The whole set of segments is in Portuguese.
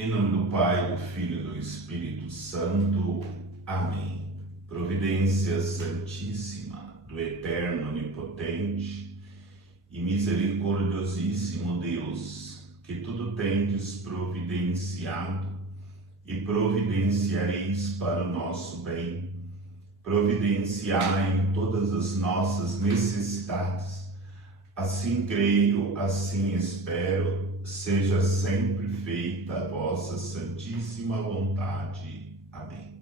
Em nome do Pai, do Filho e do Espírito Santo. Amém. Providência Santíssima do Eterno, Onipotente e Misericordiosíssimo Deus, que tudo tendes providenciado e providenciareis para o nosso bem, providenciai todas as nossas necessidades. Assim creio, assim espero, seja sempre feita a vossa santíssima vontade. Amém.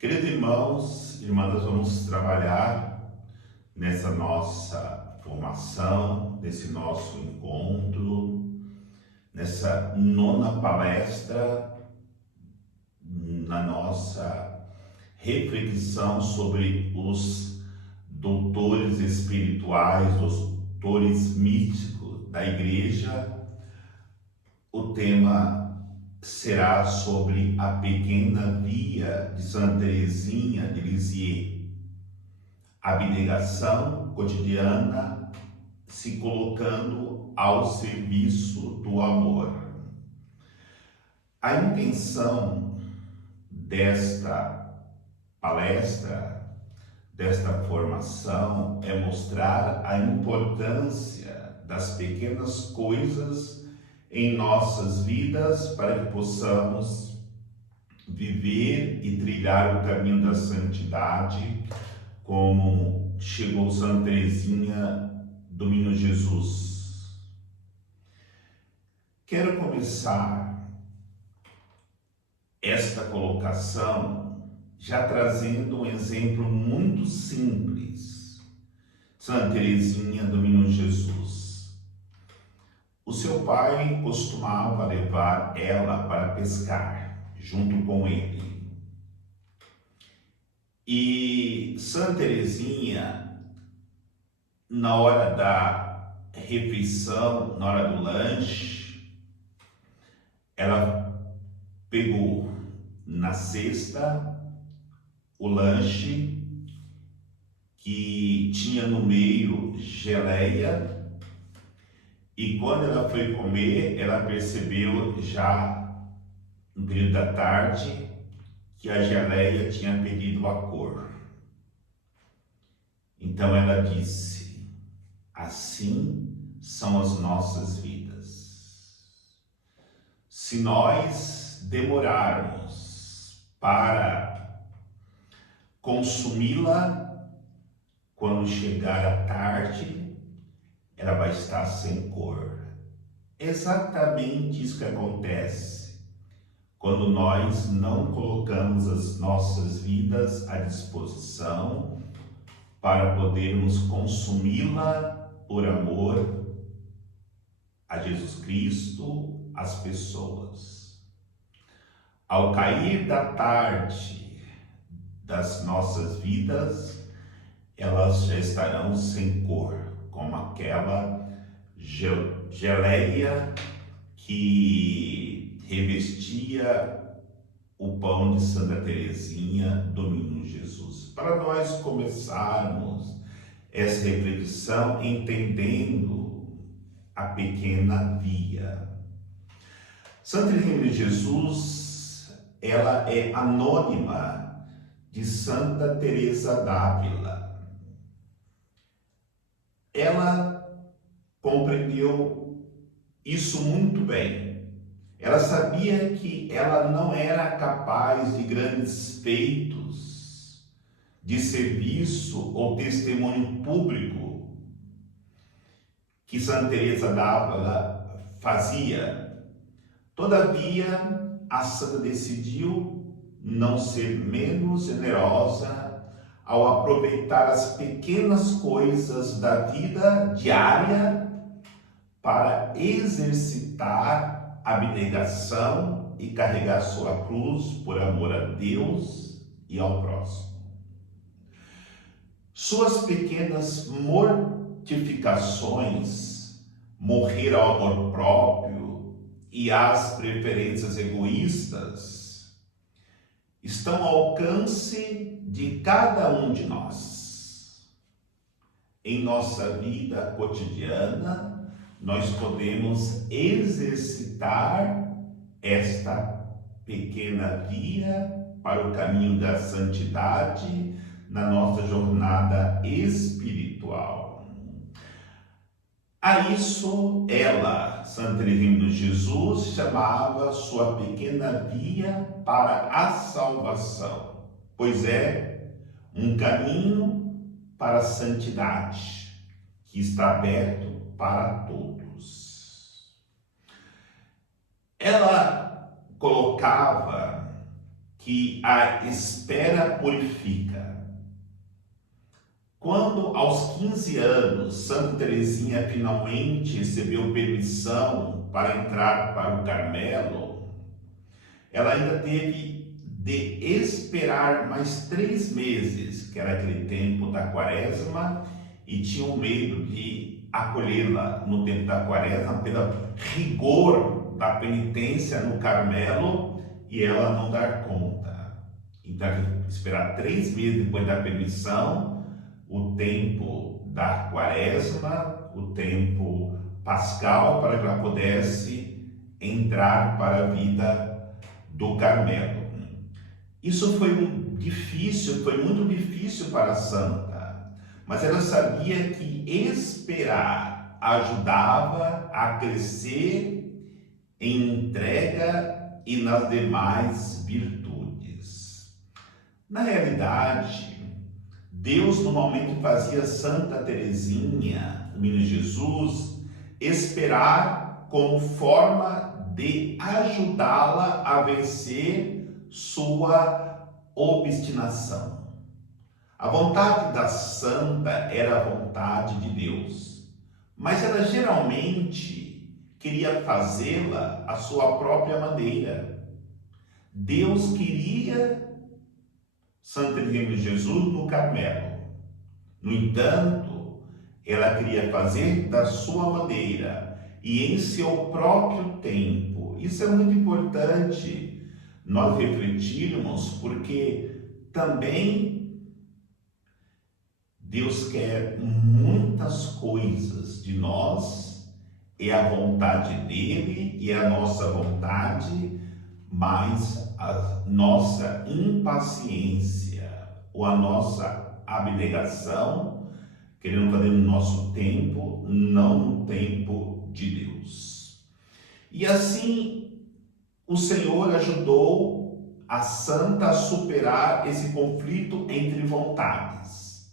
Queridos irmãos, irmãs, nós vamos trabalhar nessa nossa formação, nesse nosso encontro, nessa nona palestra, na nossa reflexão sobre os doutores espirituais, os doutores místicos da Igreja. O tema será sobre a pequena via de Santa Teresinha de Lisieux, abnegação cotidiana se colocando ao serviço do amor. A intenção desta palestra, desta formação, é mostrar a importância das pequenas coisas em nossas vidas para que possamos viver e trilhar o caminho da santidade, como chegou Santa Teresinha do Menino Jesus. Quero começar esta colocação já trazendo um exemplo muito simples. Santa Teresinha do Menino Jesus. O seu pai costumava levar ela para pescar, junto com ele. E Santa Teresinha, na hora da refeição, na hora do lanche, ela pegou na cesta o lanche, que tinha no meio geleia, e quando ela foi comer, ela percebeu já no período da tarde que a geleia tinha perdido a cor. Então ela disse: assim são as nossas vidas. Se nós demorarmos para consumi-la, quando chegar a tarde, ela vai estar sem cor. Exatamente isso que acontece quando nós não colocamos as nossas vidas à disposição para podermos consumi-la por amor a Jesus Cristo, às pessoas. Ao cair da tarde das nossas vidas, elas já estarão sem cor, como aquela geleia que revestia o pão de Santa Teresinha do Menino Jesus. Para nós começarmos essa reflexão entendendo a pequena via. Santa Teresinha de Jesus, ela é anônima de Santa Teresa d'Ávila. Ela compreendeu isso muito bem. Ela sabia que ela não era capaz de grandes feitos, de serviço ou testemunho público que Santa Teresa d'Ávila fazia. Todavia, a santa decidiu não ser menos generosa ao aproveitar as pequenas coisas da vida diária para exercitar a abnegação e carregar sua cruz por amor a Deus e ao próximo. Suas pequenas mortificações, morrer ao amor próprio e às preferências egoístas, estão ao alcance de cada um de nós. Em nossa vida cotidiana, nós podemos exercitar esta pequena via para o caminho da santidade na nossa jornada espiritual. A isso ela, Santa Teresinha de Jesus, chamava sua pequena via para a salvação, pois é um caminho para a santidade que está aberto para todos. Ela colocava que a espera purifica. Quando aos 15 anos Santa Teresinha finalmente recebeu permissão para entrar para o Carmelo, ela ainda teve de esperar mais 3 meses, que era aquele tempo da Quaresma, e tinham medo de acolhê-la no tempo da Quaresma pelo rigor da penitência no Carmelo e ela não dar conta. Então, esperar 3 meses depois da permissão, o tempo da Quaresma, o tempo pascal, para que ela pudesse entrar para a vida do Carmelo. Isso foi muito difícil para a santa, mas ela sabia que esperar ajudava a crescer em entrega e nas demais virtudes. Na realidade, Deus normalmente fazia Santa Teresinha, o Menino Jesus, esperar como forma de ajudá-la a vencer sua obstinação. A vontade da santa era a vontade de Deus, mas ela geralmente queria fazê-la à sua própria maneira. Deus queria Santa Teresinha de Jesus no Carmelo. No entanto, ela queria fazer da sua maneira e em seu próprio tempo. Isso é muito importante nós refletirmos, porque também Deus quer muitas coisas de nós, é a vontade dele e a nossa vontade, mas a nossa impaciência ou a nossa abnegação, querendo fazer no nosso tempo, não no tempo de Deus. E assim, o Senhor ajudou a santa a superar esse conflito entre vontades,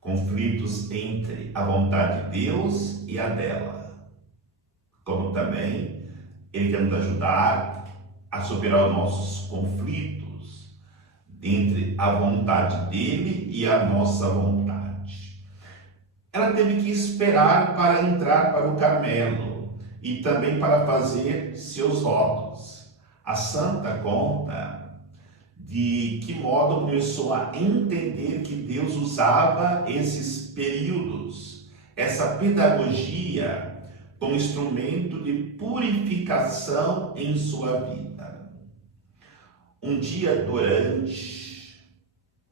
conflitos entre a vontade de Deus e a dela, como também Ele quer nos ajudar a superar os nossos conflitos entre a vontade dele e a nossa vontade. Ela teve que esperar para entrar para o Carmelo e também para fazer seus votos. A santa conta de que modo começou a entender que Deus usava esses períodos, essa pedagogia, como instrumento de purificação em sua vida. Um dia, durante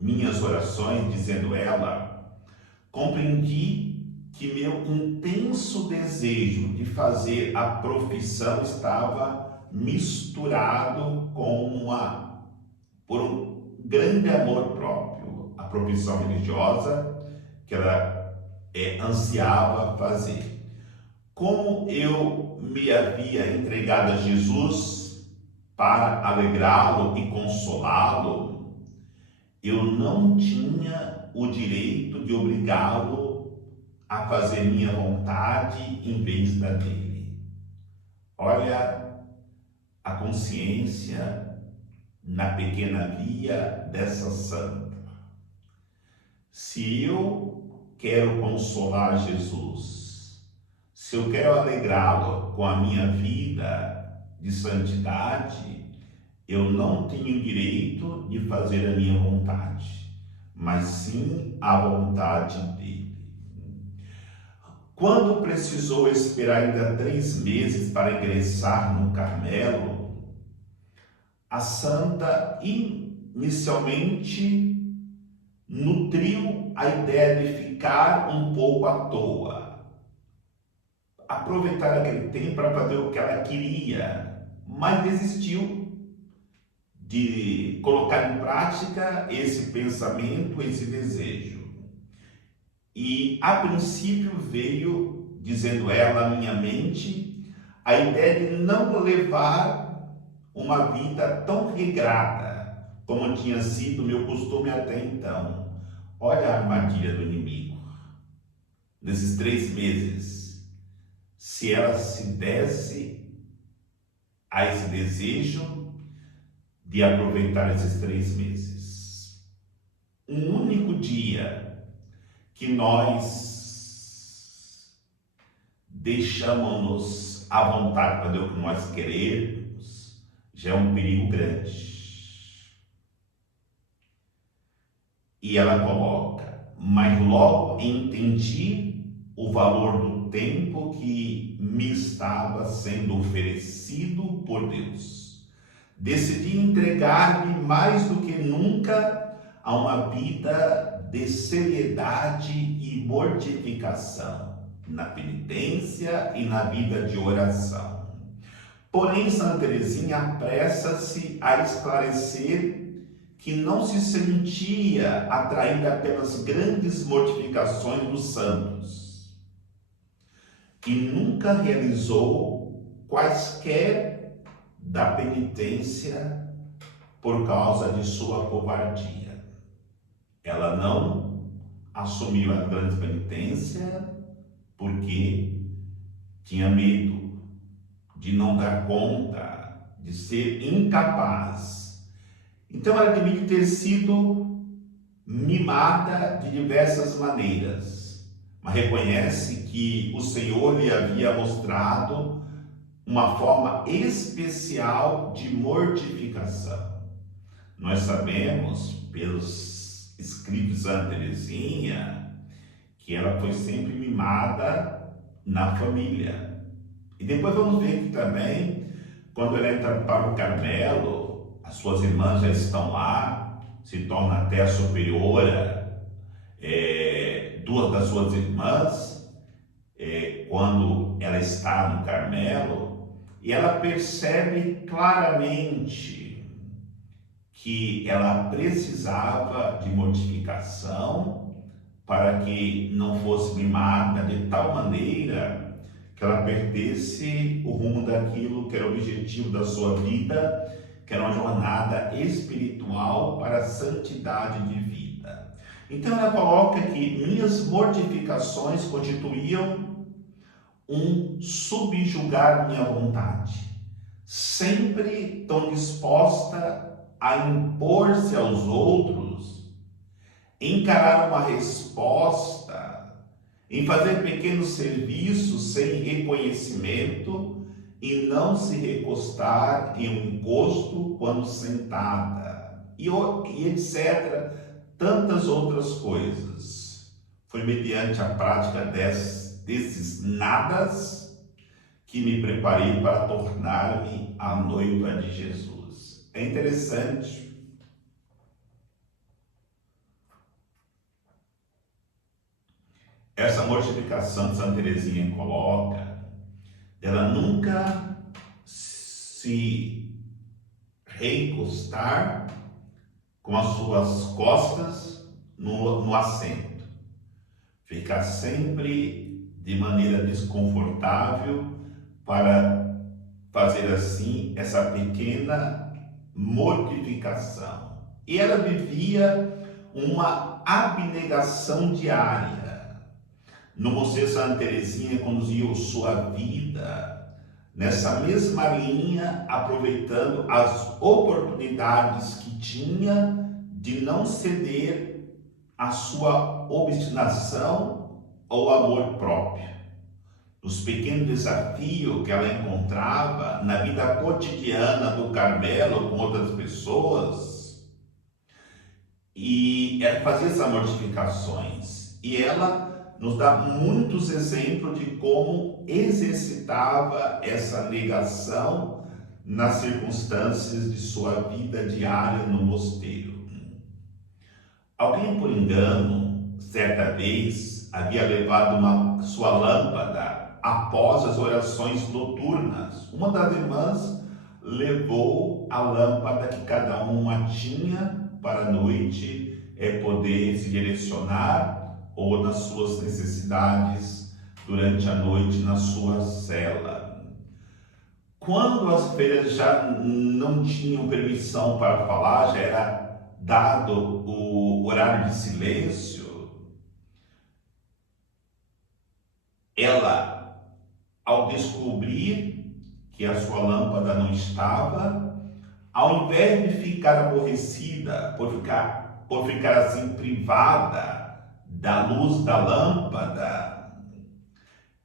minhas orações, dizendo ela, compreendi que meu intenso desejo de fazer a profissão estava misturado por um grande amor próprio, a profissão religiosa que ela ansiava fazer. Como eu me havia entregado a Jesus para alegrá-lo e consolá-lo, eu não tinha o direito de obrigá-lo a fazer minha vontade em vez da dele. Olha a consciência na pequena via dessa santa. Se eu quero consolar Jesus, se eu quero alegrá-lo com a minha vida de santidade, eu não tenho direito de fazer a minha vontade, mas sim a vontade dele. Quando precisou esperar ainda 3 meses para ingressar no Carmelo, a santa inicialmente nutriu a ideia de ficar um pouco à toa, aproveitar aquele tempo para fazer o que ela queria, mas desistiu de colocar em prática esse pensamento, esse desejo. E a princípio veio, dizendo ela, à minha mente, a ideia de não levar uma vida tão regrada como tinha sido meu costume até então. Olha a armadilha do inimigo. Nesses 3 meses, se ela se desse a esse desejo de aproveitar esses 3 meses, um único dia que nós deixamos-nos à vontade para fazer o que nós queremos, já é um perigo grande. E ela coloca, mas logo entendi o valor do tempo que me estava sendo oferecido por Deus. Decidi entregar-me mais do que nunca a uma vida de seriedade e mortificação, na penitência e na vida de oração. Porém, Santa Teresinha apressa-se a esclarecer que não se sentia atraída pelas grandes mortificações dos santos e nunca realizou quaisquer da penitência por causa de sua covardia. Ela não assumiu a grande penitência porque tinha medo de não dar conta, de ser incapaz. Então ela admite ter sido mimada de diversas maneiras, mas reconhece que o Senhor lhe havia mostrado uma forma especial de mortificação. Nós sabemos, pelos escritos de Santa Teresinha, que ela foi sempre mimada na família. E depois vamos ver que também, quando ela entra para o Carmelo, as suas irmãs já estão lá, se torna até a superiora, 2 das suas irmãs, quando ela está no Carmelo, e ela percebe claramente que ela precisava de mortificação para que não fosse mimada de tal maneira que ela perdesse o rumo daquilo que era o objetivo da sua vida, que era uma jornada espiritual para a santidade de vida. Então ela coloca que minhas mortificações constituíam um subjugar minha vontade, sempre tão disposta a impor-se aos outros, encarar uma resposta, em fazer pequenos serviços sem reconhecimento, e não se recostar em um encosto quando sentada, e etc. Tantas outras coisas. Foi mediante a prática desses nadas que me preparei para tornar-me a noiva de Jesus. É interessante. Essa mortificação que Santa Teresinha coloca, ela nunca se recostar com as suas costas no assento, ficar sempre de maneira desconfortável para fazer assim essa pequena mortificação. E ela vivia uma abnegação diária. No Mosteiro Santa Teresinha conduziu sua vida nessa mesma linha, aproveitando as oportunidades que tinha de não ceder à sua obstinação ou amor próprio. Nos pequenos desafios que ela encontrava na vida cotidiana do Carmelo com outras pessoas, e ela fazia essas mortificações, e ela nos dá muitos exemplos de como exercitava essa negação nas circunstâncias de sua vida diária no mosteiro. Alguém, por engano, certa vez, havia levado sua lâmpada após as orações noturnas. Uma das irmãs levou a lâmpada que cada uma tinha para a noite poder se direcionar ou nas suas necessidades durante a noite na sua cela. Quando as freiras já não tinham permissão para falar, já era dado o horário de silêncio, ela, ao descobrir que a sua lâmpada não estava, ao invés de ficar aborrecida por ficar assim privada da luz da lâmpada,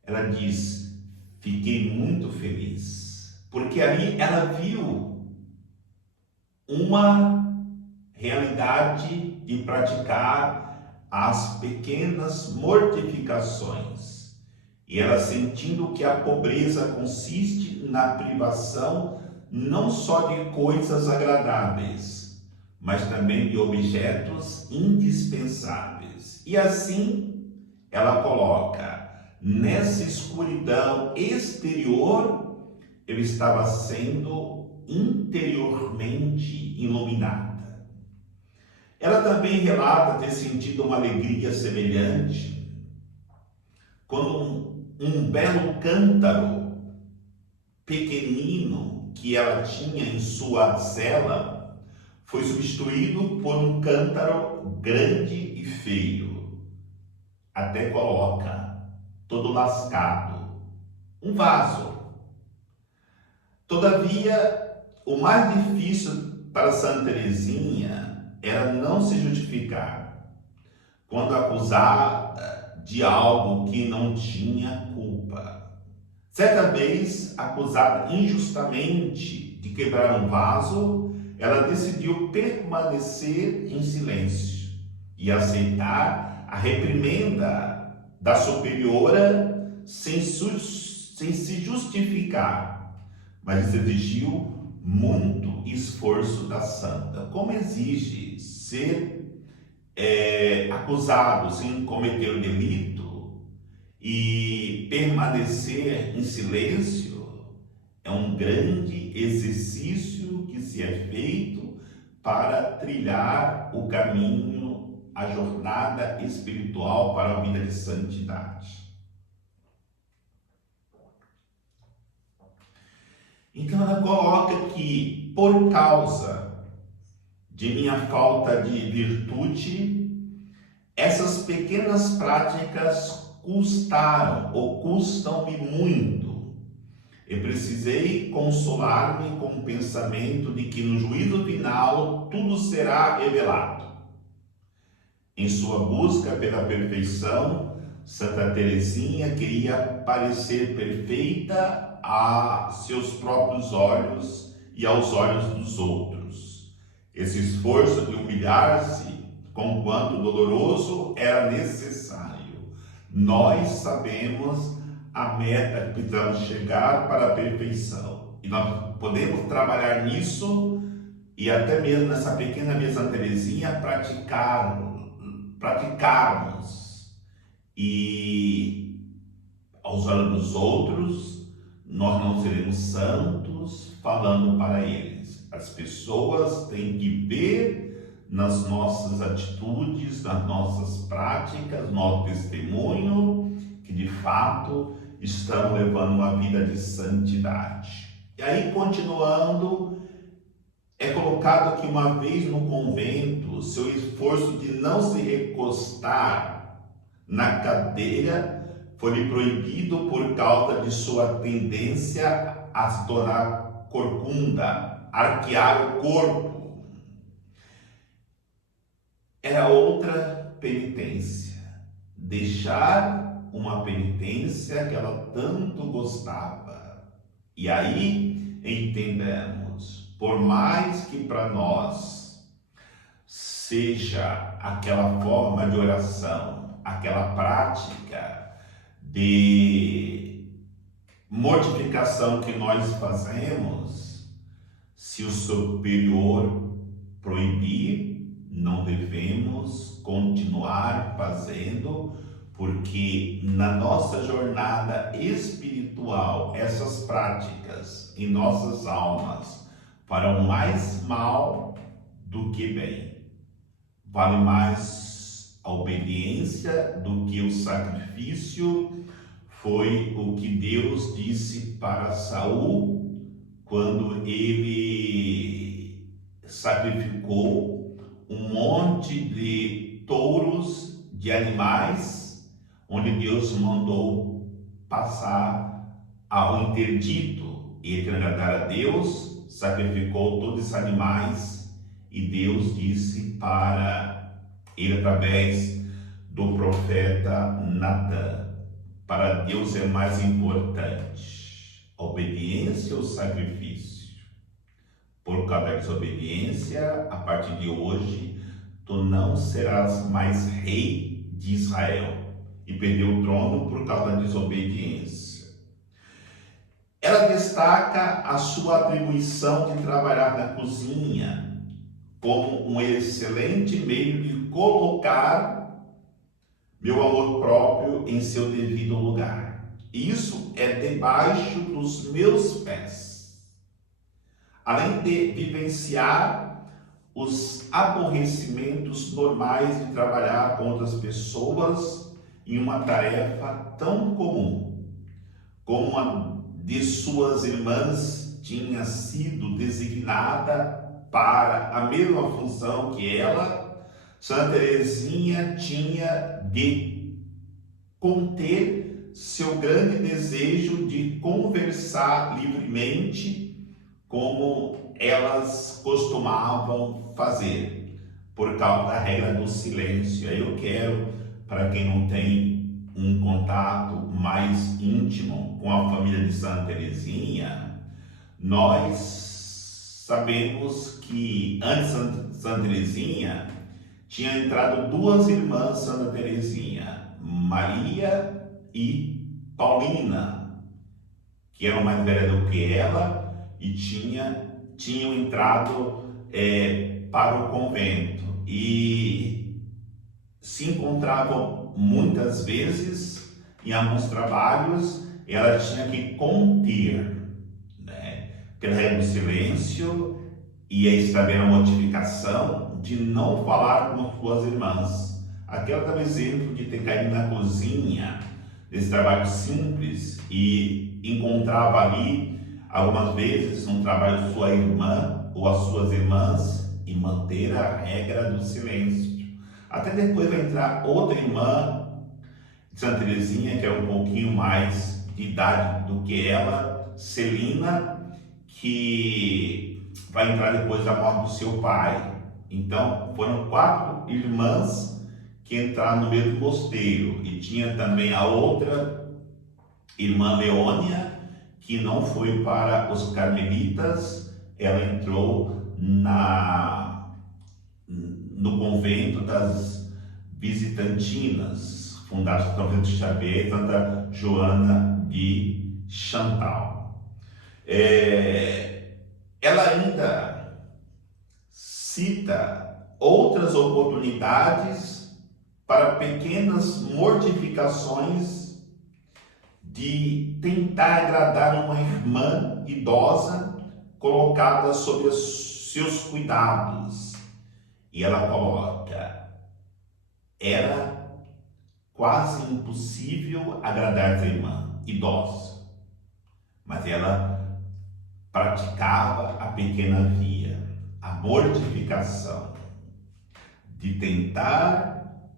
ela diz: fiquei muito feliz, porque ali ela viu uma realidade de praticar as pequenas mortificações. E ela sentindo que a pobreza consiste na privação não só de coisas agradáveis, mas também de objetos indispensáveis. E assim ela coloca: nessa escuridão exterior, eu estava sendo interiormente iluminada. Ela também relata ter sentido uma alegria semelhante quando um belo cântaro pequenino que ela tinha em sua cela foi substituído por um cântaro grande e feio. Até coloca, todo lascado, um vaso. Todavia, o mais difícil para Santa Teresinha era não se justificar quando acusada de algo que não tinha culpa. Certa vez, acusada injustamente de quebrar um vaso, ela decidiu permanecer em silêncio e aceitar a reprimenda da superiora sem se justificar, mas exigiu muito esforço da santa. Como exige ser acusado sem cometer o delito e permanecer em silêncio, é um grande exercício que se é feito para trilhar o caminho, a jornada espiritual para a vida de santidade. Então ela coloca que, por causa de minha falta de virtude, essas pequenas práticas custaram ou custam-me muito. Eu precisei consolar-me com o pensamento de que no juízo final tudo será revelado. Em sua busca pela perfeição, Santa Teresinha queria parecer perfeita a seus próprios olhos e aos olhos dos outros. Esse esforço de humilhar-se, conquanto doloroso, era necessário. Nós sabemos a meta que precisamos chegar para a perfeição. E nós podemos trabalhar nisso e até mesmo nessa pequena Santa Teresinha praticarmos. E aos olhos dos outros, nós não seremos santos falando para eles. As pessoas têm que ver nas nossas atitudes, nas nossas práticas, no nosso testemunho, que de fato estamos levando uma vida de santidade. E aí, continuando, é colocado que uma vez no convento, seu esforço de não se recostar na cadeira foi proibido por causa de sua tendência a se tornar corcunda, arquear o corpo. Era outra penitência, deixar uma penitência que ela tanto gostava. E aí entendemos, por mais que para nós seja aquela forma de oração, aquela prática de mortificação que nós fazemos, se o superior proibir, não devemos continuar fazendo, porque na nossa jornada espiritual essas práticas em nossas almas farão mais mal do que bem. Vale mais a obediência do que o sacrifício, foi o que Deus disse para Saul quando ele sacrificou um monte de touros, de animais, onde Deus mandou passar ao interdito. Ele, para agradar a Deus, sacrificou todos esses animais, e Deus disse para ele, através do profeta Natã: para Deus é mais importante a obediência ou o sacrifício. Por causa da desobediência, a partir de hoje, tu não serás mais rei de Israel. E perdeu o trono por causa da desobediência. Ela destaca a sua atribuição de trabalhar na cozinha como um excelente meio de colocar meu amor próprio em seu devido lugar. Isso é debaixo dos meus pés. Além de vivenciar os aborrecimentos normais de trabalhar com outras pessoas em uma tarefa tão comum como a de suas irmãs tinha sido designada para a mesma função que ela, Santa Teresinha tinha de conter seu grande desejo de conversar livremente, como elas costumavam fazer, por causa da regra do silêncio. Eu quero, para quem não tem um contato mais íntimo com a família de Santa Teresinha, nós sabemos que antes de Santa Teresinha tinha entrado duas irmãs Santa Teresinha, Maria e Paulina, que eram mais velhas do que ela e tinham entrado para o convento e se encontravam muitas vezes em alguns trabalhos. Ela tinha que conter, pela regra do silêncio, e aí também a mortificação de não falar com as suas irmãs. Aqui ela dá o exemplo de ter caído na cozinha, desse trabalho simples, e encontrava ali, algumas vezes, no trabalho sua irmã ou as suas irmãs, e manter a regra do silêncio. Até depois vai entrar outra irmã de Santa Teresinha, que é um pouquinho mais de idade do que ela, Celina, que vai entrar depois da morte do seu pai. Então, foram 4 irmãs que entraram no mesmo mosteiro. E tinha também a outra irmã Leônia, que não foi para os carmelitas, ela entrou no convento das Visitantinas, fundado por São Francisco de Xavier e Santa Joana de Chantal. Ela ainda cita outras oportunidades para pequenas mortificações de tentar agradar uma irmã idosa colocada sob os seus cuidados. E ela coloca: era quase impossível agradar a irmã idosa, mas ela praticava a pequena via, a mortificação de tentar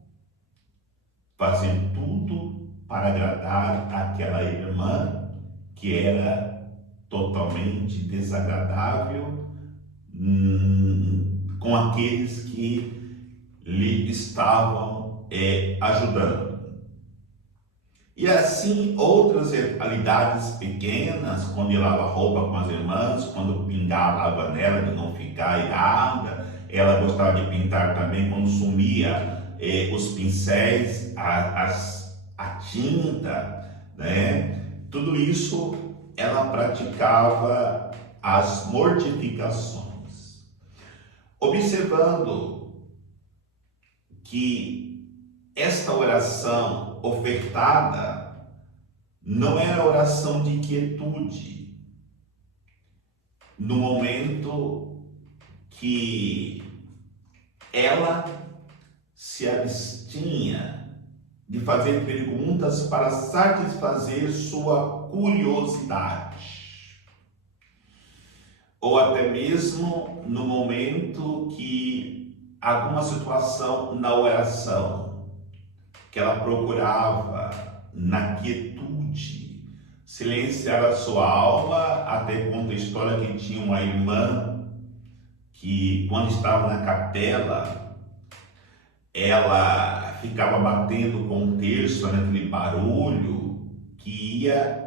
fazer tudo para agradar aquela irmã que era totalmente desagradável com aqueles que lhe estavam ajudando. E assim outras realidades pequenas, quando ia lavar roupa com as irmãs, quando pingava água nela, de não ficar irada. Ela gostava de pintar também, quando sumia os pincéis, a tinta, tudo isso ela praticava as mortificações. Observando que esta oração ofertada não era oração de quietude, no momento que ela se abstinha de fazer perguntas para satisfazer sua curiosidade, ou até mesmo no momento que alguma situação na oração que ela procurava na quietude silenciar a sua alma. Até conta a história que tinha uma irmã que, quando estava na capela, ela ficava batendo com um terço naquele barulho que ia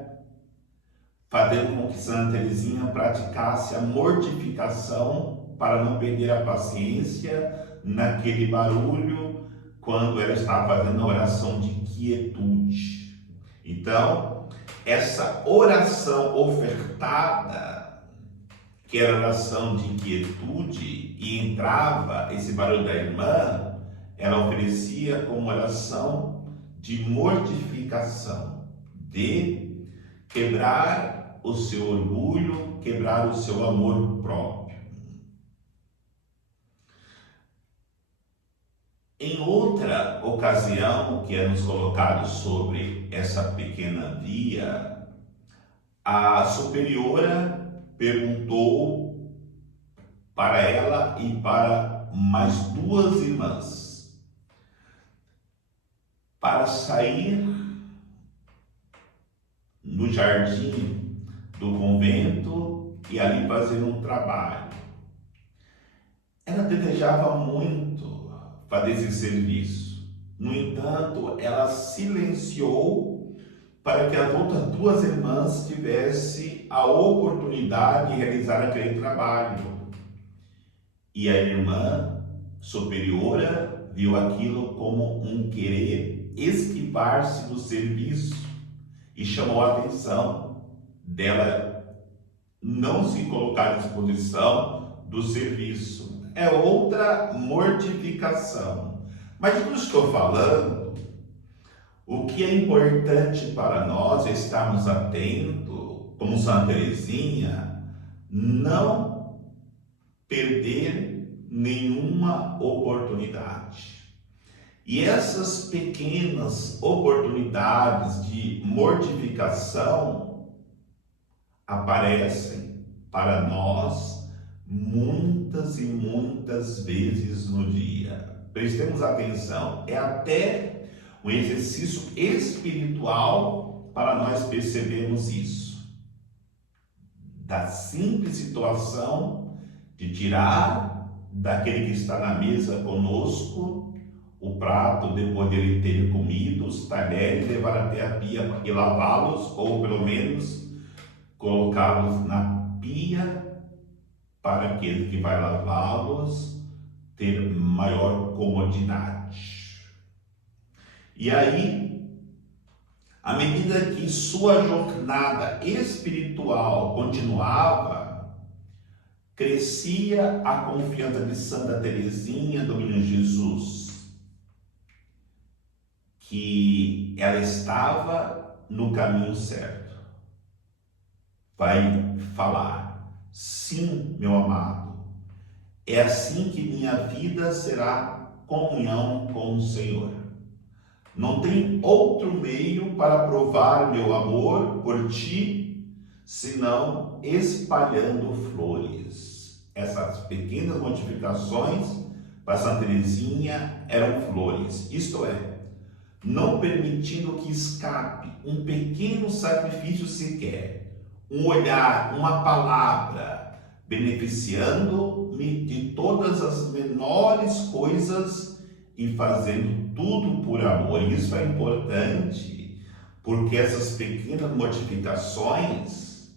fazendo com que Santa Teresinha praticasse a mortificação para não perder a paciência naquele barulho quando ela estava fazendo a oração de quietude. Então, essa oração ofertada, que era oração de quietude, e entrava esse barulho da irmã, ela oferecia como oração de mortificação, de quebrar o seu orgulho, quebrar o seu amor próprio. Em outra ocasião que é nos colocado sobre essa pequena via, a superiora perguntou para ela e para mais duas irmãs para sair no jardim do convento e ali fazer um trabalho. Ela desejava muito fazer esse serviço. No entanto, ela silenciou para que as outras duas irmãs tivessem a oportunidade de realizar aquele trabalho. E a irmã superiora viu aquilo como um querer esquivar-se do serviço e chamou a atenção dela não se colocar à disposição do serviço. É outra mortificação. Mas do que eu estou falando, o que é importante para nós é estarmos atentos, como Santa Teresinha, não perder nenhuma oportunidade. E essas pequenas oportunidades de mortificação aparecem para nós muitas e muitas vezes no dia. Prestemos atenção, é até um exercício espiritual para nós percebermos isso. Da simples situação de tirar daquele que está na mesa conosco o prato depois de ele ter comido, os talheres, levar até a pia e lavá-los, ou pelo menos colocá-los na pia para aquele que vai lavá-los ter maior comodidade. E aí, à medida que sua jornada espiritual continuava, crescia a confiança de Santa Teresinha do Menino Jesus, que ela estava no caminho certo. Vai falar: sim, meu amado, é assim que minha vida será comunhão com o Senhor. Não tem outro meio para provar meu amor por ti, senão espalhando flores. Essas pequenas modificações para Santa Teresinha eram flores, isto é, não permitindo que escape um pequeno sacrifício sequer, um olhar, uma palavra, beneficiando-me de todas as menores coisas e fazendo tudo por amor. Isso é importante, porque essas pequenas modificações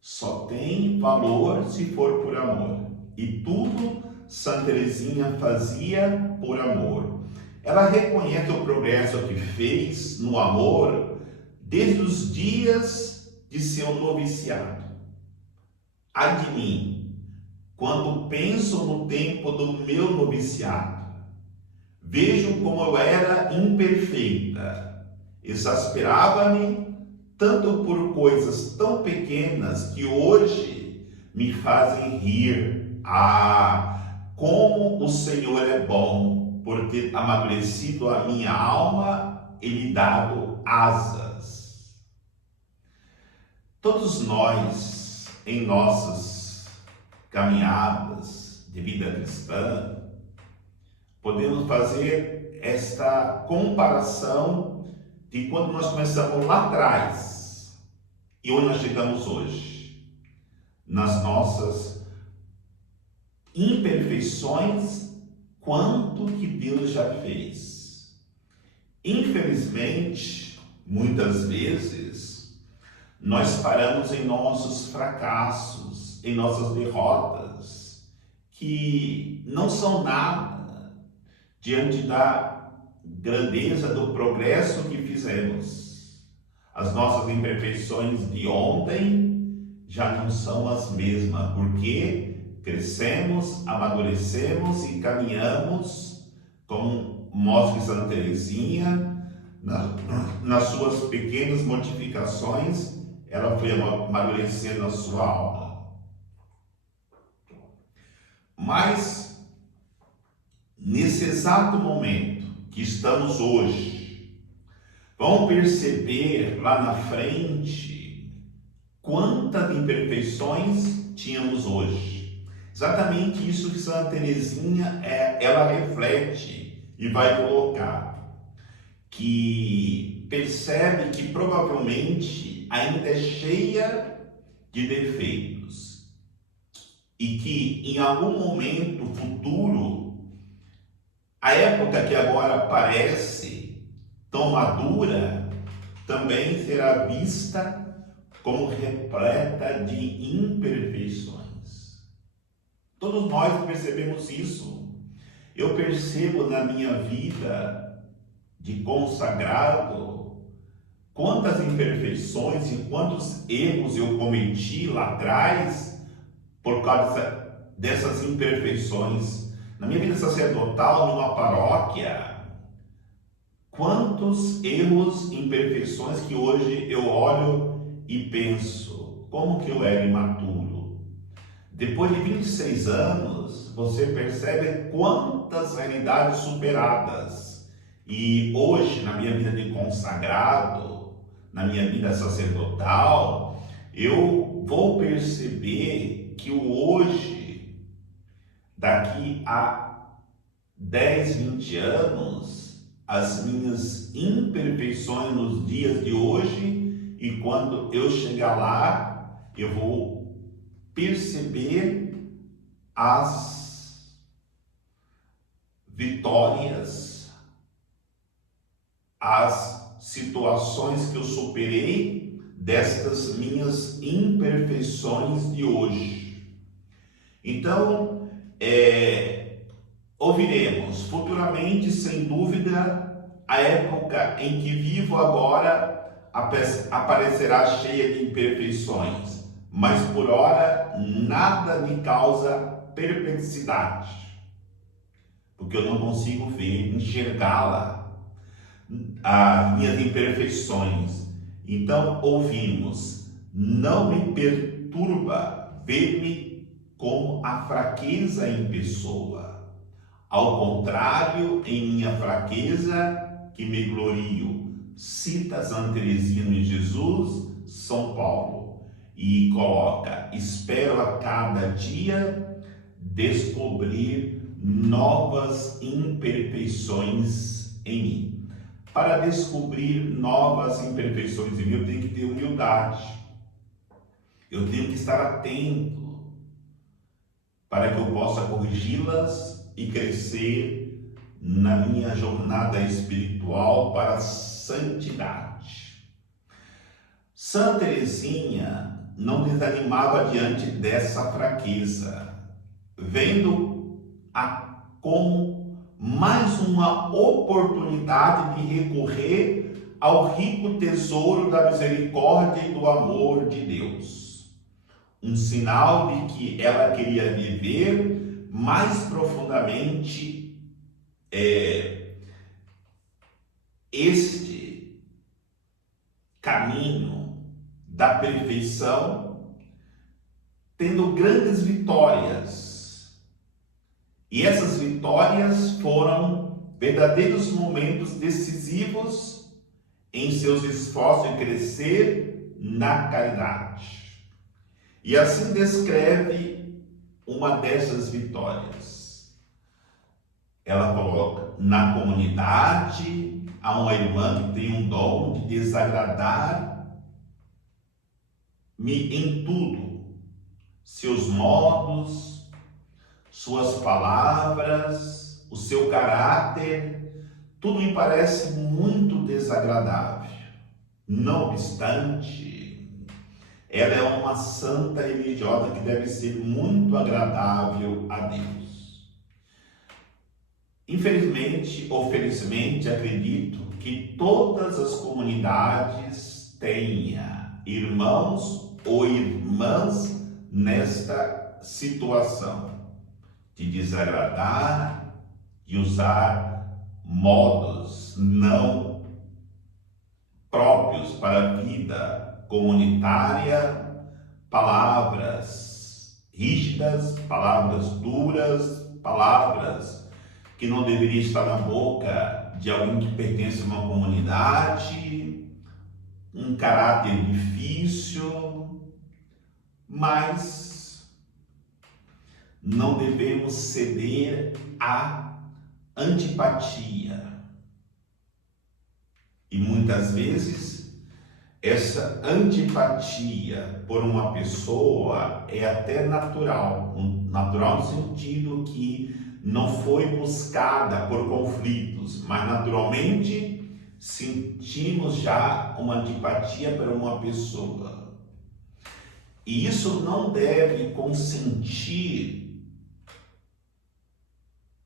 só têm valor se for por amor. E tudo Santa Teresinha fazia por amor. Ela reconhece o progresso que fez no amor desde os dias de seu noviciado. Ai de mim, quando penso no tempo do meu noviciado, vejo como eu era imperfeita, exasperava-me tanto por coisas tão pequenas que hoje me fazem rir. Ah, como o Senhor é bom por ter amadurecido a minha alma e lhe dado asas. Todos nós, em nossas caminhadas de vida cristã, podemos fazer esta comparação de quando nós começamos lá atrás e onde nós chegamos hoje, nas nossas imperfeições, quanto que Deus já fez. Infelizmente, muitas vezes, nós paramos em nossos fracassos, em nossas derrotas, que não são nada diante da grandeza do progresso que fizemos. As nossas imperfeições de ontem já não são as mesmas, porque crescemos, amadurecemos e caminhamos, como mostra Santa Teresinha, nas suas pequenas modificações, ela foi amadurecendo a sua alma. Mas, nesse exato momento que estamos hoje, vamos perceber lá na frente quantas imperfeições tínhamos hoje. Exatamente isso que Santa Teresinha ela reflete e vai colocar, que percebe que provavelmente ainda é cheia de defeitos e que em algum momento futuro, a época que agora parece tão madura também será vista como repleta de imperfeições. Todos nós percebemos isso. Eu percebo na minha vida de consagrado quantas imperfeições e quantos erros eu cometi lá atrás por causa dessas imperfeições. Na minha vida sacerdotal, numa paróquia, quantos erros, imperfeições que hoje eu olho e penso, como que eu era imaturo. Depois de 26 anos, você percebe quantas realidades superadas. E hoje, na minha vida de consagrado, na minha vida sacerdotal, eu vou perceber que o hoje, daqui a 10, 20 anos, as minhas imperfeições nos dias de hoje, e quando eu chegar lá, eu vou perceber as vitórias, as situações que eu superei destas minhas imperfeições de hoje. Então, ouviremos futuramente, sem dúvida, a época em que vivo agora aparecerá cheia de imperfeições, mas por ora nada me causa perplexidade, porque eu não consigo ver, enxergá-la, as minhas imperfeições. Então ouvimos: não me perturba ver-me como a fraqueza em pessoa. Ao contrário, em minha fraqueza que me glorio. Cita Santa Teresinha de Jesus, São Paulo, e coloca: espero a cada dia descobrir novas imperfeições em mim. Para descobrir novas imperfeições em mim, eu tenho que ter humildade. Eu tenho que estar atento para que eu possa corrigi-las e crescer na minha jornada espiritual para a santidade. Santa Teresinha não desanimava diante dessa fraqueza, vendo-a como mais uma oportunidade de recorrer ao rico tesouro da misericórdia e do amor de Deus. Um sinal de que ela queria viver mais profundamente este caminho da perfeição, tendo grandes vitórias. E essas vitórias foram verdadeiros momentos decisivos em seus esforços de crescer na caridade. E assim descreve uma dessas vitórias. Ela coloca: na comunidade há uma irmã que tem um dom de desagradar-me em tudo, seus modos, suas palavras, o seu caráter, tudo me parece muito desagradável. Não obstante, ela é uma santa religiosa que deve ser muito agradável a Deus. Infelizmente ou felizmente, acredito que todas as comunidades tenham irmãos ou irmãs nesta situação de desagradar e usar modos não próprios para a vida comunitária, palavras rígidas, palavras duras, palavras que não deveriam estar na boca de alguém que pertence a uma comunidade, um caráter difícil, mas não devemos ceder à antipatia. E muitas vezes essa antipatia por uma pessoa é até natural no sentido que não foi buscada por conflitos, mas naturalmente sentimos já uma antipatia por uma pessoa. E isso não deve consentir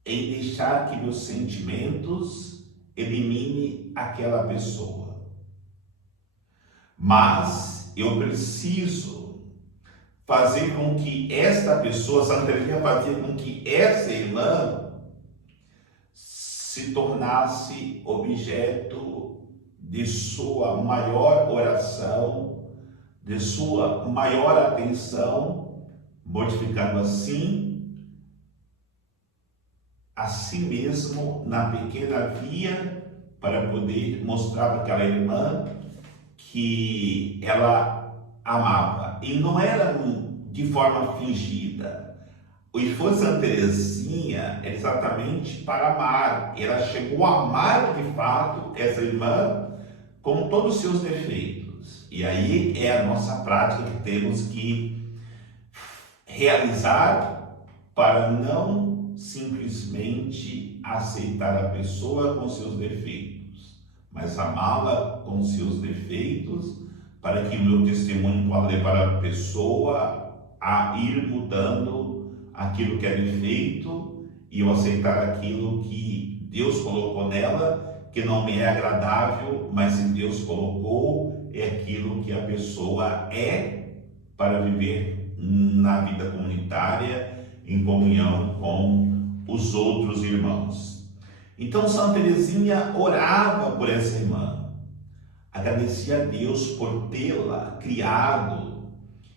em deixar que meus sentimentos elimine aquela pessoa. Mas eu preciso fazer com que esta pessoa, Santa Teresinha fazia com que essa irmã se tornasse objeto de sua maior oração, de sua maior atenção, mortificando assim a si mesmo na pequena via para poder mostrar para aquela irmã que ela amava. E não era de forma fingida. O esforço de Santa Teresinha era exatamente para amar. Ela chegou a amar de fato essa irmã com todos os seus defeitos. E aí é a nossa prática que temos que realizar para não simplesmente aceitar a pessoa com seus defeitos, mas amá-la com seus defeitos, para que o meu testemunho possa levar a pessoa a ir mudando aquilo que é defeito e eu aceitar aquilo que Deus colocou nela, que não me é agradável, mas se Deus colocou, é aquilo que a pessoa é para viver na vida comunitária, em comunhão com os outros irmãos. Então Santa Teresinha orava por essa irmã, agradecia a Deus por tê-la criado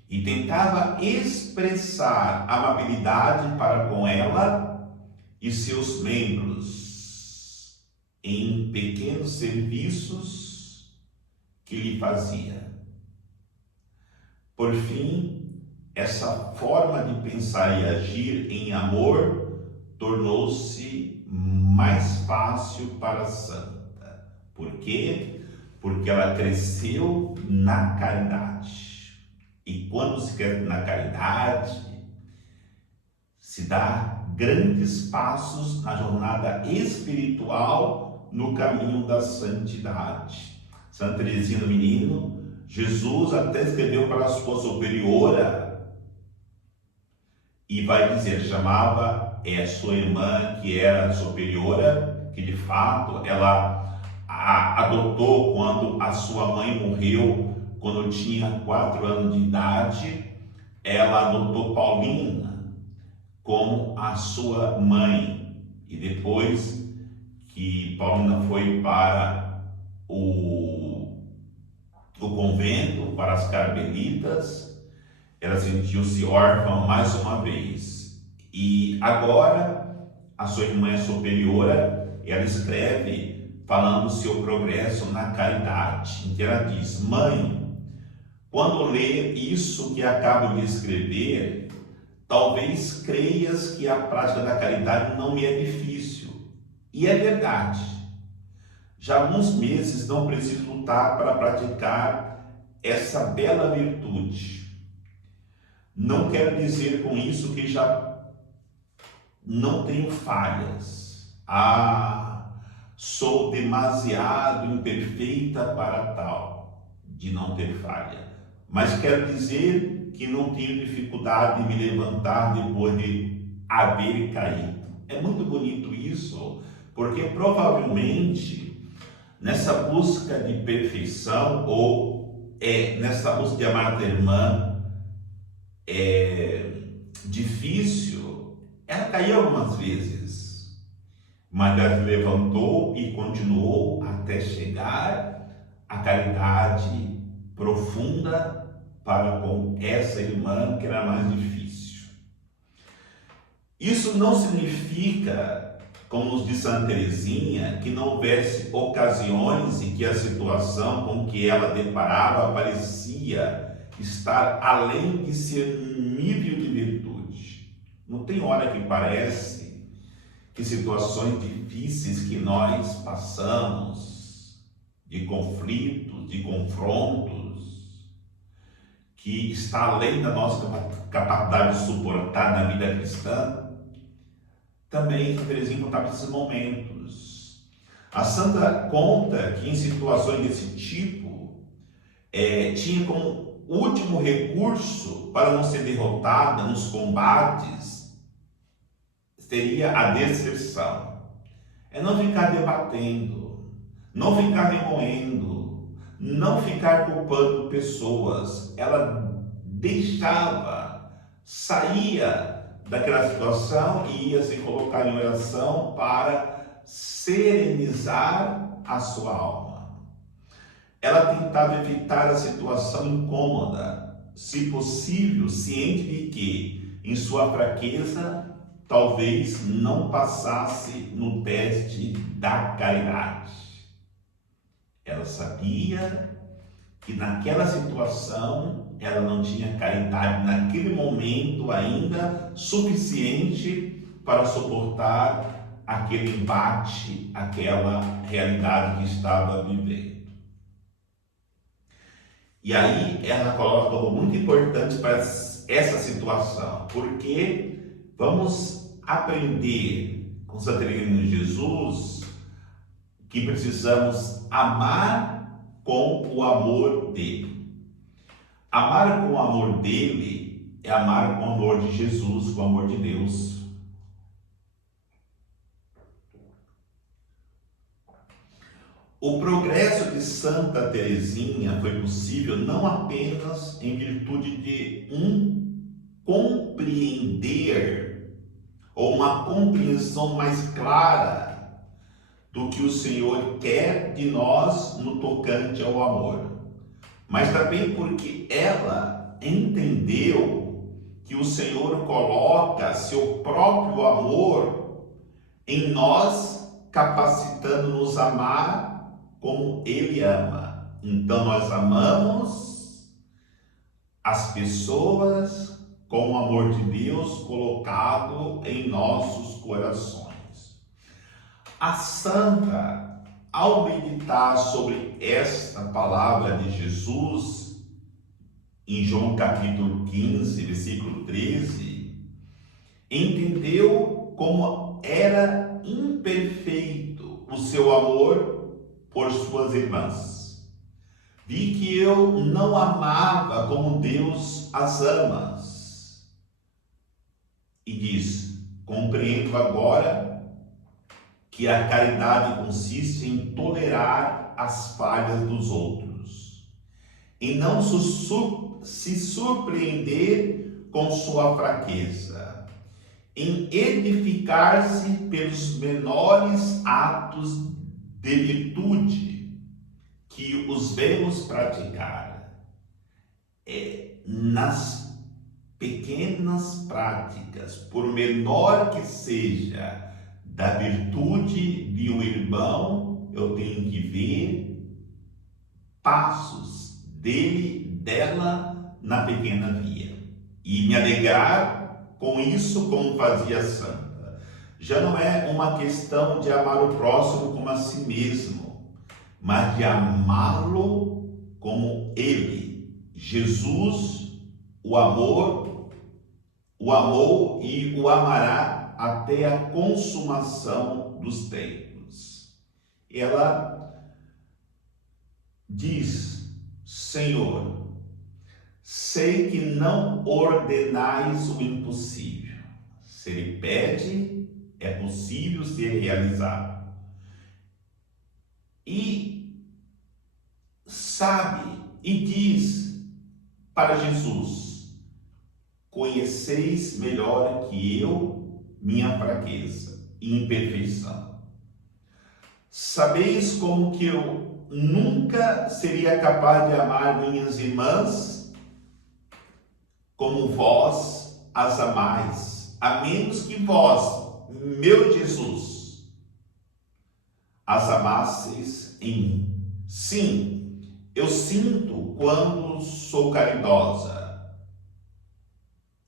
e tentava expressar amabilidade para com ela e seus membros em pequenos serviços que lhe fazia. Por fim, essa forma de pensar e agir em amor tornou-se mais fácil para a santa. Por quê? Porque ela cresceu na caridade. E quando se cresce na caridade, se dá grandes passos na jornada espiritual no caminho da santidade. Santa Teresinha do Menino, Jesus até escreveu para a sua superiora e vai dizer, chamava sua irmã que era superiora, que de fato ela a adotou quando a sua mãe morreu, quando tinha 4 anos de idade. Ela adotou Paulina como a sua mãe, e depois que Paulina foi para o convento, para as carmelitas, Ela sentiu-se órfã mais uma vez. E agora, a sua irmã é superiora, ela escreve falando do seu progresso na caridade. Então ela diz: mãe, quando ler isso que acabo de escrever, talvez creias que a prática da caridade não me é difícil. E é verdade. Já há alguns meses não preciso lutar para praticar essa bela virtude. Não quero dizer com isso que já não tenho falhas. Sou demasiado imperfeita para tal, de não ter falha. Mas quero dizer que não tenho dificuldade de me levantar depois de haver caído. É muito bonito isso, porque provavelmente nessa busca de perfeição, ou nessa busca de amar a irmã, difícil, ela caiu algumas vezes, mas ela se levantou e continuou até chegar à caridade profunda para com essa irmã que era mais difícil. Isso não significa, como nos diz Santa Teresinha, que não houvesse ocasiões em que a situação com que ela deparava parecia estar além de seu nível de virtude. Não tem hora que parece que situações difíceis que nós passamos, de conflitos, de confrontos, que está além da nossa capacidade de suportar na vida cristã, também Santa Teresinha contava esses momentos. A santa conta que em situações desse tipo, tinha como último recurso para não ser derrotada nos combates, seria a deserção. É não ficar debatendo, não ficar remoendo, não ficar culpando pessoas. Ela deixava, saía daquela situação e ia se colocar em oração para serenizar a sua alma. Ela tentava evitar a situação incômoda, se possível, ciente de que, em sua fraqueza, talvez não passasse no teste da caridade. Ela sabia que naquela situação ela não tinha caridade naquele momento ainda suficiente para suportar aquele embate, aquela realidade que estava vivendo. E aí ela coloca algo muito importante para essa situação, porque vamos aprender com Santa Teresinha de Jesus que precisamos amar com o amor dele. Amar com o amor dele é amar com o amor de Jesus, com o amor de Deus. O progresso de Santa Teresinha foi possível não apenas em virtude de compreender ou uma compreensão mais clara do que o Senhor quer de nós no tocante ao amor, mas também porque ela entendeu que o Senhor coloca seu próprio amor em nós, capacitando-nos a amar como Ele ama. Então nós amamos as pessoas com o amor de Deus colocado em nossos corações. A santa, ao meditar sobre esta palavra de Jesus, em João capítulo 15, versículo 13, entendeu como era imperfeito o seu amor por suas irmãs. Vi que eu não amava como Deus as ama. E diz: compreendo agora que a caridade consiste em tolerar as falhas dos outros, em não se surpreender com sua fraqueza, em edificar-se pelos menores atos de virtude que os vemos praticar, nas pequenas práticas, por menor que seja, da virtude de um irmão, eu tenho que ver passos dele, dela, na pequena via. E me alegrar com isso, como fazia a santa. Já não é uma questão de amar o próximo como a si mesmo, mas de amá-lo como ele, Jesus, o amou e o amará até a consumação dos tempos. Ela diz: Senhor, sei que não ordenais o impossível. Se ele pede, é possível ser realizado. E sabe e diz para Jesus: conheceis melhor que eu minha fraqueza e imperfeição. Sabeis como que eu nunca seria capaz de amar minhas irmãs como vós as amais, a menos que vós, meu Jesus, as amasseis em mim. Sim, eu sinto quando sou caridosa.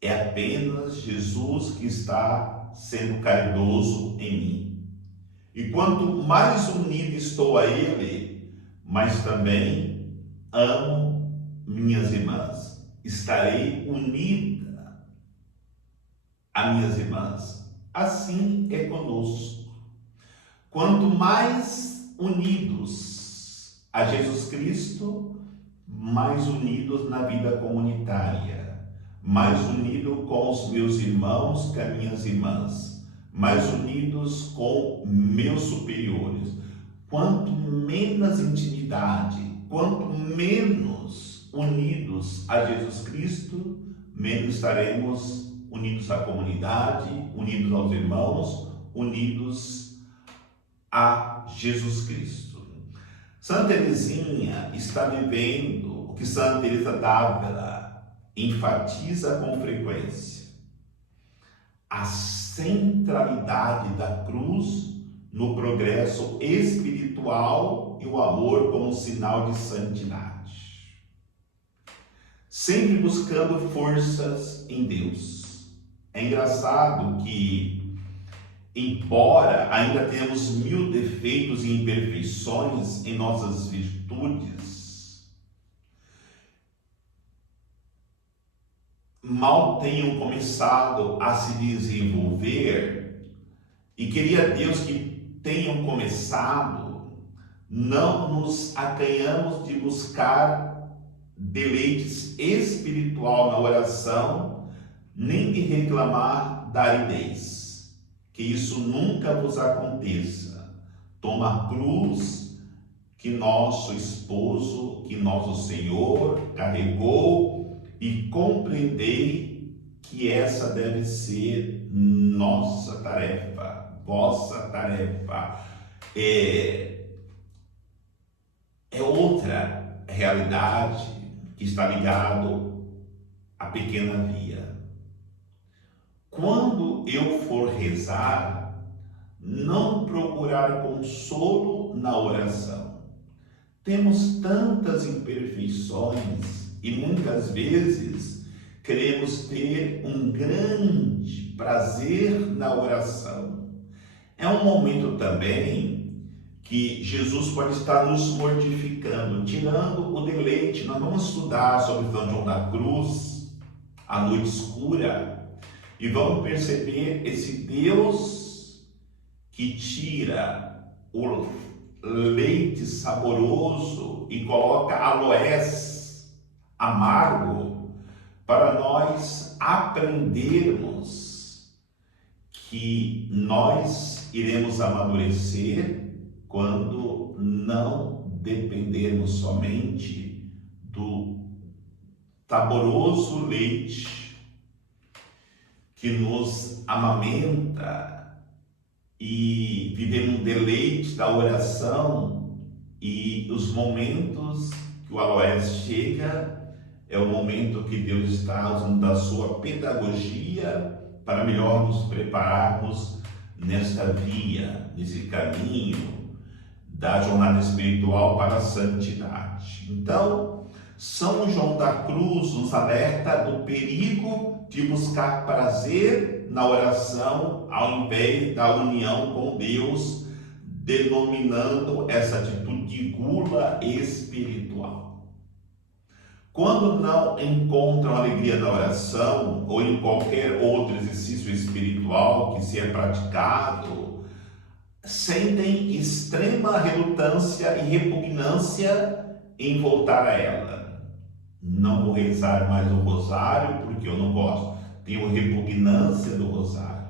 É apenas Jesus que está sendo caridoso em mim. E quanto mais unido estou a Ele, mais também amo minhas irmãs. Estarei unida a minhas irmãs. Assim é conosco. Quanto mais unidos a Jesus Cristo, mais unidos na vida comunitária, mais unido com os meus irmãos, com as minhas irmãs, mais unidos com meus superiores. Quanto menos intimidade, quanto menos unidos a Jesus Cristo, menos estaremos unidos à comunidade, unidos aos irmãos, unidos a Jesus Cristo. Santa Teresinha está vivendo o que Santa Teresa d'Ávila enfatiza com frequência: a centralidade da cruz no progresso espiritual e o amor como sinal de santidade. Sempre buscando forças em Deus. É engraçado que, embora ainda tenhamos mil defeitos e imperfeições em nossas virtudes, mal tenham começado a se desenvolver, e queria Deus que tenham começado, não nos acanhamos de buscar deleites espiritual na oração, nem de reclamar da aridez. Que isso nunca vos aconteça. Toma a cruz que nosso esposo, que nosso Senhor carregou, e compreendei que essa deve ser nossa tarefa, vossa tarefa. É outra realidade que está ligado à pequena via. Quando eu for rezar, não procurar consolo na oração. Temos tantas imperfeições e muitas vezes queremos ter um grande prazer na oração. É um momento também que Jesus pode estar nos mortificando, tirando o deleite. Nós vamos estudar sobre São João da Cruz, a noite escura, e vamos perceber esse Deus que tira o leite saboroso e coloca aloés amargo, para nós aprendermos que nós iremos amadurecer quando não dependermos somente do saboroso leite que nos amamenta e vivemos um deleite da oração, e os momentos que o aloés chega, é o momento que Deus está usando da sua pedagogia para melhor nos prepararmos nesta via, nesse caminho da jornada espiritual para a santidade. Então, São João da Cruz nos alerta do perigo de buscar prazer na oração ao invés da união com Deus, denominando essa atitude de gula espiritual. Quando não encontram alegria na oração ou em qualquer outro exercício espiritual que se é praticado, sentem extrema relutância e repugnância em voltar a ela. Não vou rezar mais o rosário porque eu não gosto, tenho repugnância do rosário.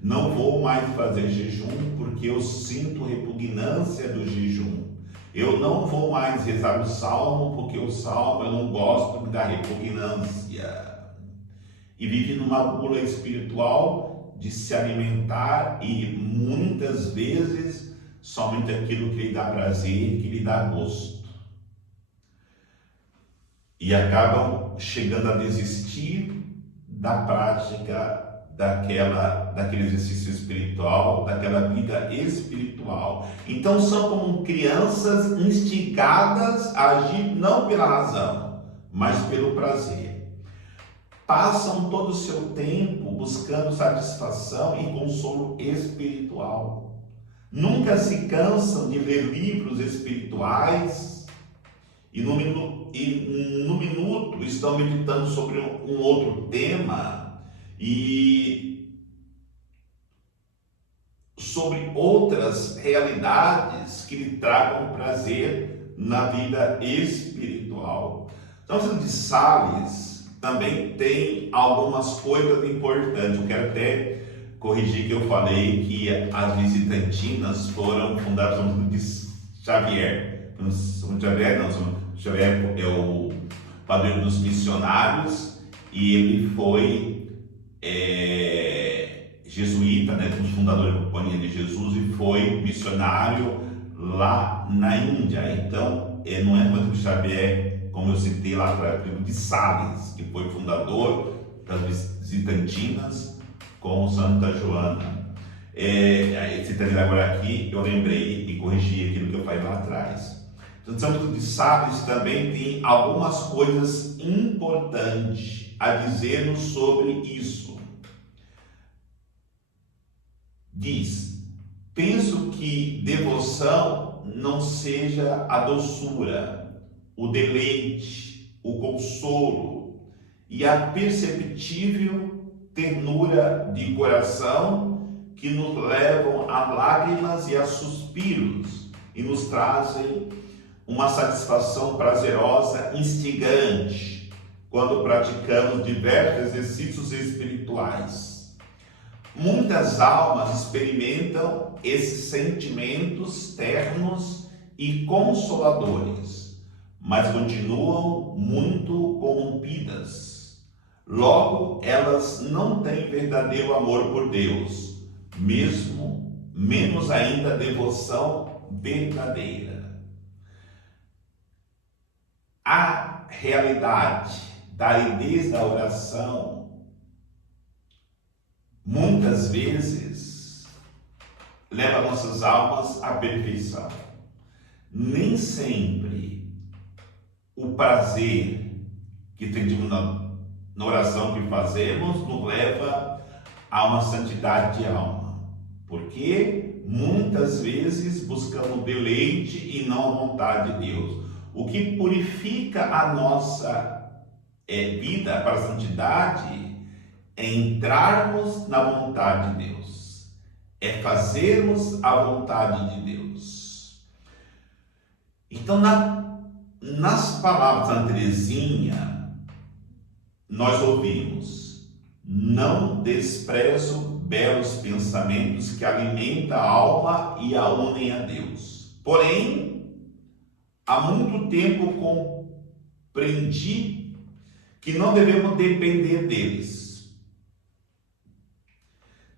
Não vou mais fazer jejum porque eu sinto repugnância do jejum. Eu não vou mais rezar o salmo porque o salmo eu não gosto, me dá repugnância. E vive numa gula espiritual de se alimentar e muitas vezes somente aquilo que lhe dá prazer, que lhe dá gosto. E acabam chegando a desistir da prática daquele exercício espiritual, daquela vida espiritual. Então são como crianças instigadas a agir não pela razão, mas pelo prazer. Passam todo o seu tempo buscando satisfação e consolo espiritual. Nunca se cansam de ler livros espirituais e no minuto estão meditando sobre um outro tema e sobre outras realidades que lhe tragam prazer na vida espiritual. Então, São de Sales também tem algumas coisas importantes. Eu quero até corrigir que eu falei que as visitantinas foram fundadas por São de Xavier. São Xavier é o padroeiro dos missionários e ele foi jesuíta, um dos fundadores da Companhia de Jesus, e foi missionário lá na Índia. Então, não é São Xavier, como eu citei lá atrás, de Sales, que foi fundador das visitantinas com Santa Joana. Citando agora aqui, eu lembrei e corrigi aquilo que eu falei lá atrás. Então, Santo de Sales também tem algumas coisas importantes a dizer-nos sobre isso. Diz: penso que devoção não seja a doçura, o deleite, o consolo e a perceptível ternura de coração que nos levam a lágrimas e a suspiros e nos trazem uma satisfação prazerosa, instigante, quando praticamos diversos exercícios espirituais. Muitas almas experimentam esses sentimentos ternos e consoladores, mas continuam muito corrompidas. Logo, elas não têm verdadeiro amor por Deus, menos ainda devoção verdadeira. A realidade da aridez da oração muitas vezes leva nossas almas à perfeição. Nem sempre o prazer que temos na oração que fazemos nos leva a uma santidade de alma, porque muitas vezes buscamos deleite e não a vontade de Deus. O que purifica a nossa vida para a santidade é entrarmos na vontade de Deus, é fazermos a vontade de Deus. Então, nas palavras de Santa Teresinha, nós ouvimos: não desprezo belos pensamentos que alimentam a alma e a unem a Deus. Porém, há muito tempo compreendi que não devemos depender deles,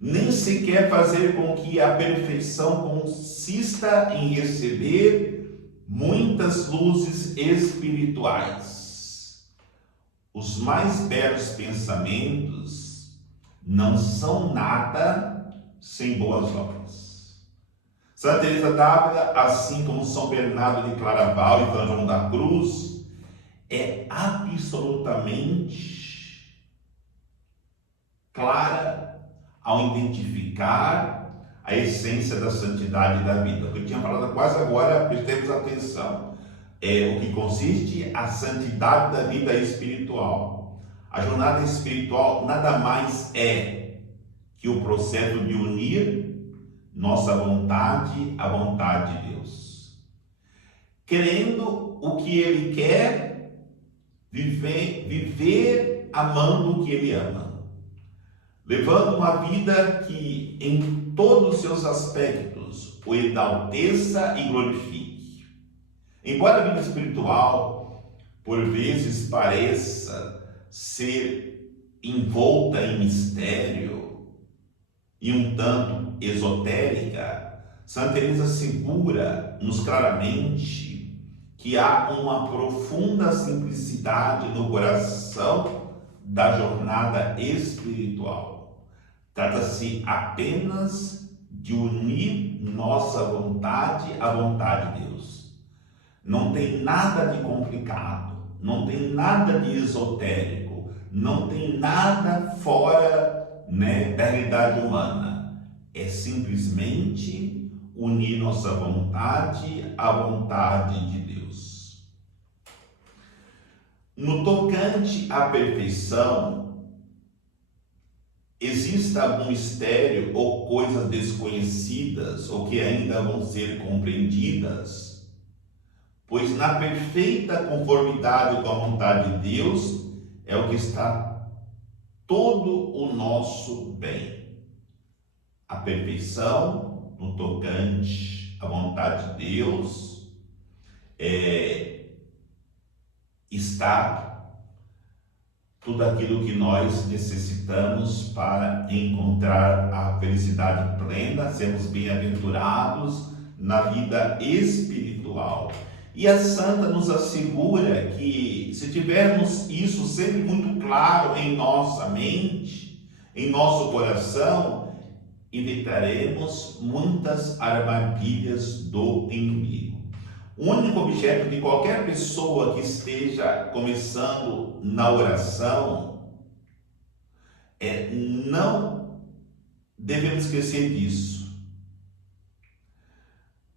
nem sequer fazer com que a perfeição consista em receber muitas luzes espirituais. os mais belos pensamentos não são nada sem boas obras. Santa Teresa d'Ávila, assim como São Bernardo de Claraval e São João da Cruz, é absolutamente clara ao identificar a essência da santidade da vida. Eu tinha falado quase agora, prestemos atenção. O que consiste a santidade da vida espiritual. A jornada espiritual nada mais é que o processo de unir nossa vontade à vontade de Deus. Querendo o que Ele quer, viver amando o que Ele ama. Levando uma vida que em todos os seus aspectos o enalteça e glorifique. Embora a vida espiritual, por vezes, pareça ser envolta em mistério e um tanto esotérica, Santa Teresa assegura-nos claramente que há uma profunda simplicidade no coração da jornada espiritual. Trata-se apenas de unir nossa vontade à vontade de Deus. Não tem nada de complicado, não tem nada de esotérico, não tem nada fora, da realidade humana. É simplesmente unir nossa vontade à vontade de Deus. No tocante à perfeição, existe algum mistério ou coisas desconhecidas ou que ainda vão ser compreendidas? Pois na perfeita conformidade com a vontade de Deus é o que está todo o nosso bem. A perfeição no tocante à vontade de Deus está tudo aquilo que nós necessitamos para encontrar a felicidade plena, sermos bem-aventurados na vida espiritual. E a Santa nos assegura que, se tivermos isso sempre muito claro em nossa mente, em nosso coração, evitaremos muitas armadilhas do inimigo. O único objeto de qualquer pessoa que esteja começando na oração não devemos esquecer disso.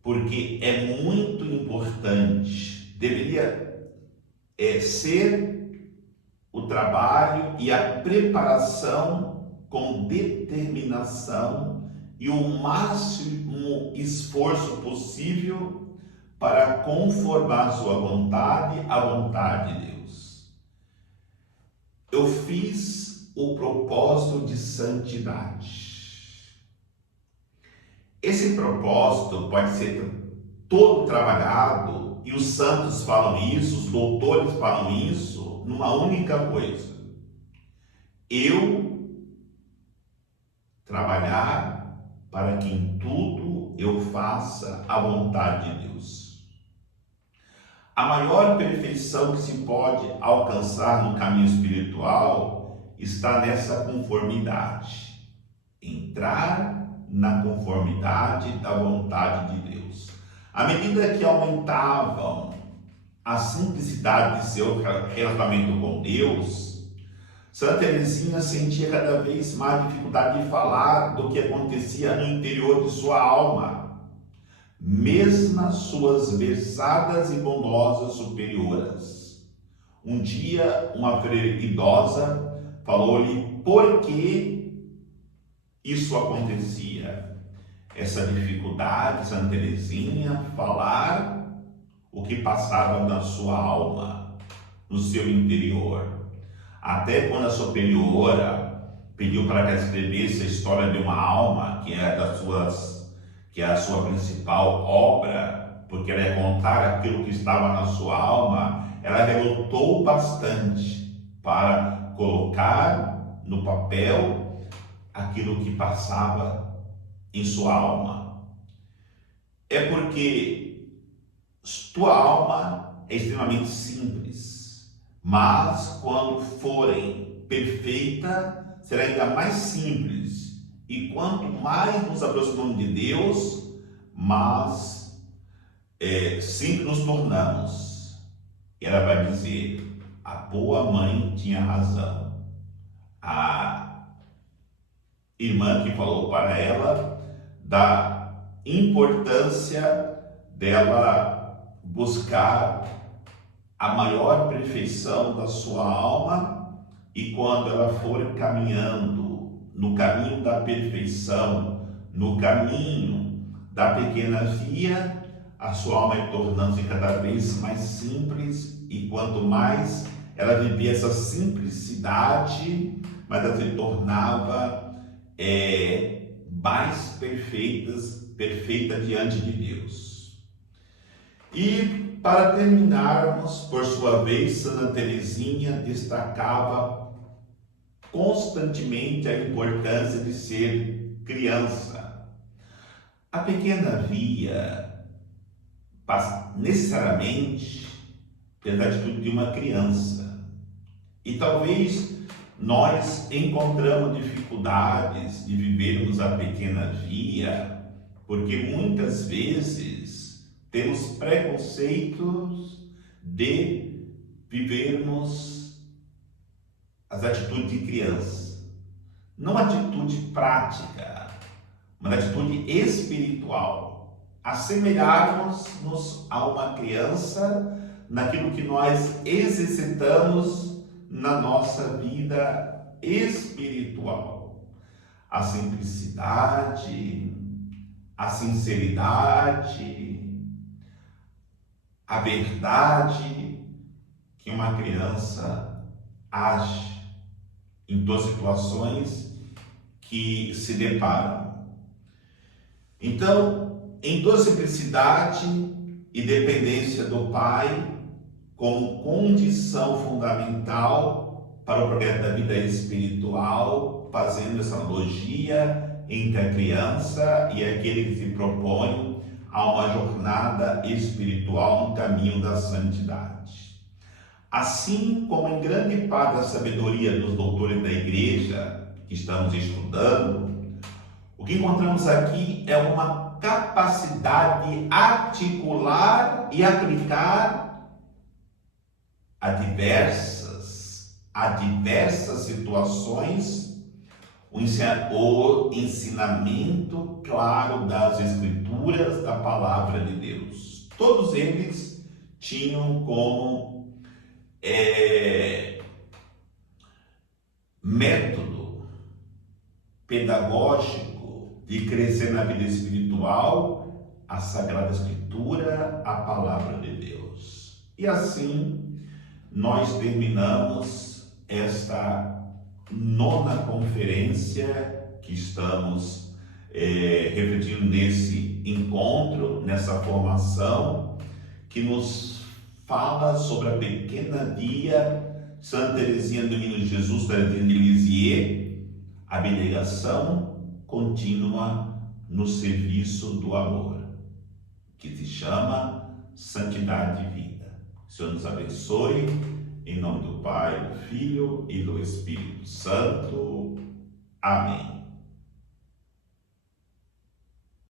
Porque é muito importante, deveria ser o trabalho e a preparação com determinação e o máximo esforço possível para conformar sua vontade à vontade de Deus. Eu fiz o propósito de santidade. Esse propósito pode ser todo trabalhado, e os santos falam isso, os doutores falam isso, numa única coisa: eu trabalhar para que em tudo eu faça a vontade de Deus. A maior perfeição que se pode alcançar no caminho espiritual está nessa conformidade. Entrar na conformidade da vontade de Deus. À medida que aumentavam a simplicidade de seu relacionamento com Deus, Santa Teresinha sentia cada vez mais dificuldade de falar do que acontecia no interior de sua alma, mesmo nas suas versadas e bondosas superioras. Um dia, uma freira idosa falou-lhe por que isso acontecia. Essa dificuldade de Santa Teresinha falar o que passava na sua alma, no seu interior. Até quando a superiora pediu para que ela escrevesse a história de uma alma, que é a sua principal obra, porque ela ia contar aquilo que estava na sua alma, ela relutou bastante para colocar no papel aquilo que passava em sua alma. É porque tua alma é extremamente simples. mas quando forem perfeita, será ainda mais simples. E quanto mais nos aproximamos de Deus, mais simples nos tornamos. E ela vai dizer: a boa mãe tinha razão. A irmã que falou para ela da importância dela buscar a maior perfeição da sua alma, e quando ela for caminhando no caminho da perfeição, no caminho da pequena via, a sua alma é tornando-se cada vez mais simples, e quanto mais ela vivia essa simplicidade, mais ela se tornava mais perfeita diante de Deus. E para terminarmos, por sua vez, Santa Teresinha destacava constantemente a importância de ser criança. A pequena via passa necessariamente pela atitude de uma criança. E talvez nós encontramos dificuldades de vivermos a pequena via, porque muitas vezes temos preconceitos de vivermos as atitudes de criança. Não atitude prática, mas atitude espiritual. Assemelharmos-nos a uma criança naquilo que nós exercitamos na nossa vida espiritual. A simplicidade, a sinceridade, a verdade que uma criança age em todas as situações que se deparam. Então, em toda simplicidade e dependência do Pai, como condição fundamental para o progresso da vida espiritual, fazendo essa analogia entre a criança e aquele que se propõe a uma jornada espiritual no caminho da santidade. Assim como em grande parte da sabedoria dos doutores da Igreja que estamos estudando, o que encontramos aqui é uma capacidade de articular e aplicar a diversas situações o ensinamento claro das Escrituras, da Palavra de Deus. Todos eles tinham como método pedagógico de crescer na vida espiritual a Sagrada Escritura, a Palavra de Deus. E assim nós terminamos esta 9ª conferência que estamos refletindo nesse encontro, nessa formação, que nos fala sobre a pequena via Santa Teresinha do Menino Jesus, Teresinha de Lisieux, a abnegação contínua no serviço do amor, que se chama Santidade e Vida. O Senhor nos abençoe. Em nome do Pai, do Filho e do Espírito Santo. Amém.